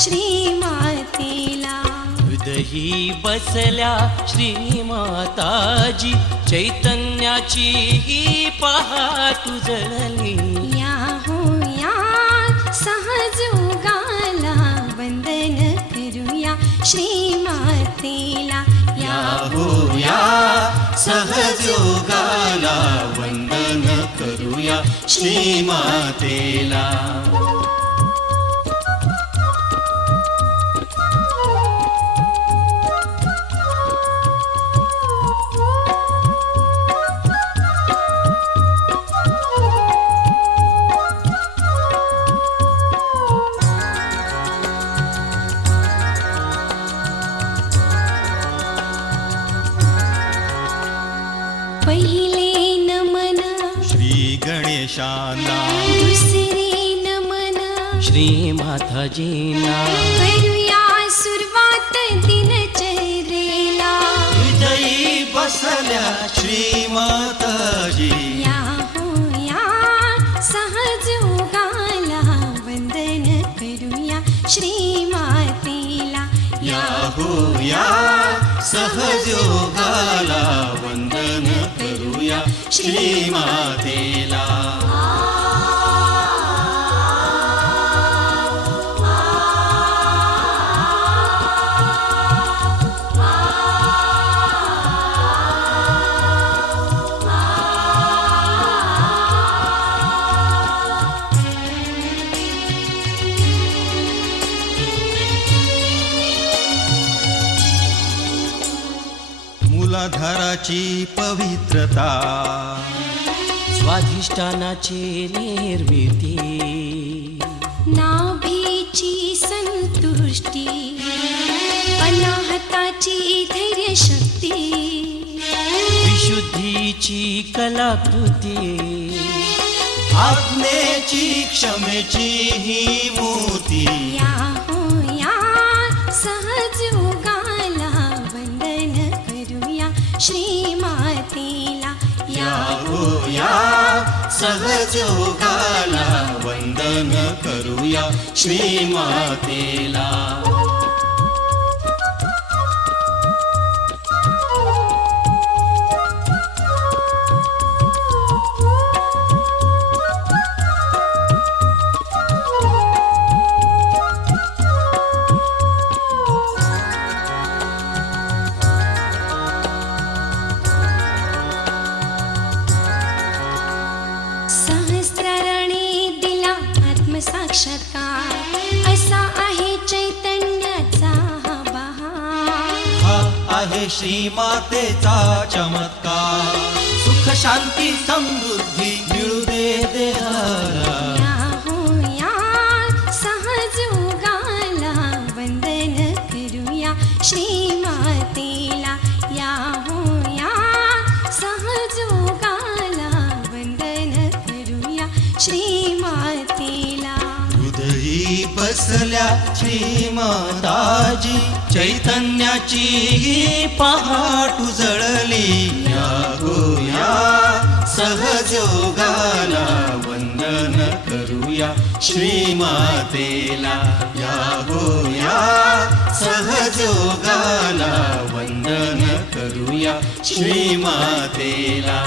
श्रीमातेला. हृदयी बसल्या श्रीमाताजी, चैतन्याची ही पहाट उजळली. या हो या सहजोगाला वंदन करूया श्रीमातेला. या हो या सहजोगाला वंदन करूया श्रीमातेला. पहिले नमन श्री गणेशांना, दुसरे नमन श्रीमाताजींना. करूया सुरुवात दिनचर्येला. हृदयी बसल्या श्रीमाताजी, या हो या सहजोगाला वंदन करूया श्रीमातेला. या हो या सहजोगाला वंदन करूया श्रीमातेला. मूलाधाराची पवित्रता, स्वाधिष्ठानाची निर्मिती, नाभीची संतुष्टी, अनाहताची धैर्यशक्ती, विशुद्धीची कलाकृती, आज्ञेची क्षमेची ही मूर्ती. या हो या सहजोगाला वंदन करूया श्रीमातेला. या हो या सहजोगाला वंदन करूया श्रीमातेला. सहस्रारणे दिला आत्मसाक्षात्कार, असा आहे चैतन्याचा हा बहार. हा आहे श्रीमातेचा चमत्कार, सुख शांती समृद्धी मिळू दे देहाला. या हो या सहजोगाला वंदन करूया श्रीमातेला. या हो या सहजोगाला वंदन करूया श्रीमातेला. हृदयी बसल्या श्रीमाताजी, चैतन्याची ही पहाट उजळली. या हो या सहजोगाला वंदन करूया श्रीमातेला. या हो या सहजोगाला वंदन करूया श्रीमातेला.